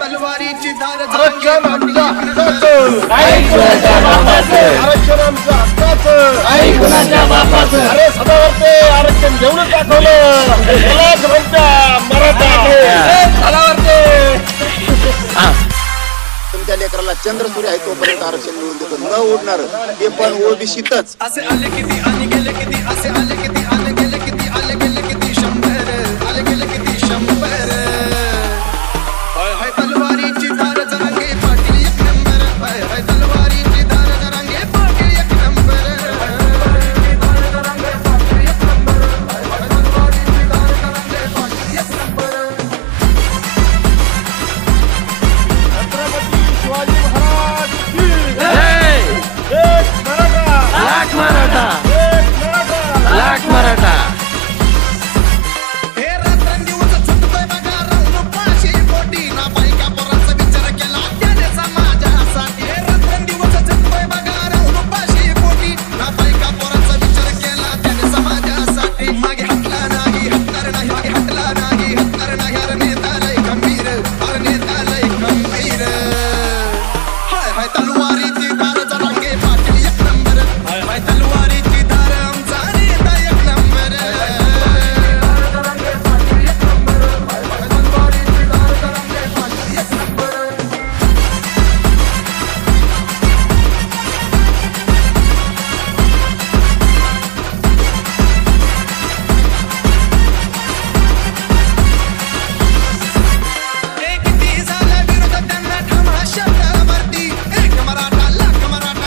तलवारीची धार आरक्षण आमच्या हक्काचं, आरक्षण आमच्या हक्काचं. अरे सदावर्ते आरक्षण घेऊनच दाखवलं. मलाच म्हणत्या मराठा तुमच्या लेकराला चंद्र सूर्य आहे तोपर्यंत आरक्षण मिळून देतो. न उडणार ते पण ओबीसीतच. असे आले किती